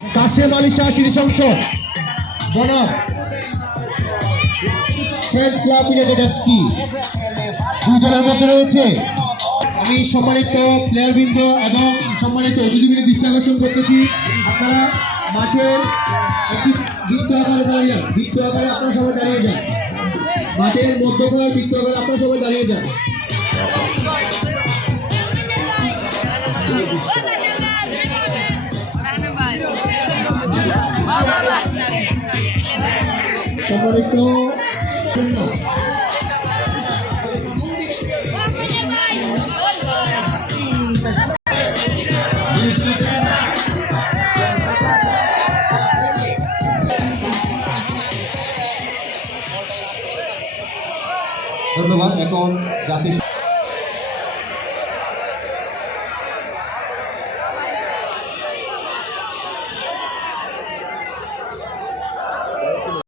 Kashem Ali Shah city সংসদ বনাম French club United FC দুজনের মধ্যে রয়েছে। আমি সম্মানিত প্লেয়ারবৃন্দ এবং সম্মানিত অতিথিবৃন্দ দৃষ্টি আকর্ষণ করতেছি, আপনারা মাঠের একটি বৃত্ত আকারে দাঁড়িয়ে যান। বৃত্ত আকারে আপনারা সবাই দাঁড়িয়ে যান। মাঠের মধ্যখানে বৃত্ত আকারে আপনারা সবাই দাঁড়িয়ে যান। সম্মানিত ধন্যবাদ। এখন জাতীয়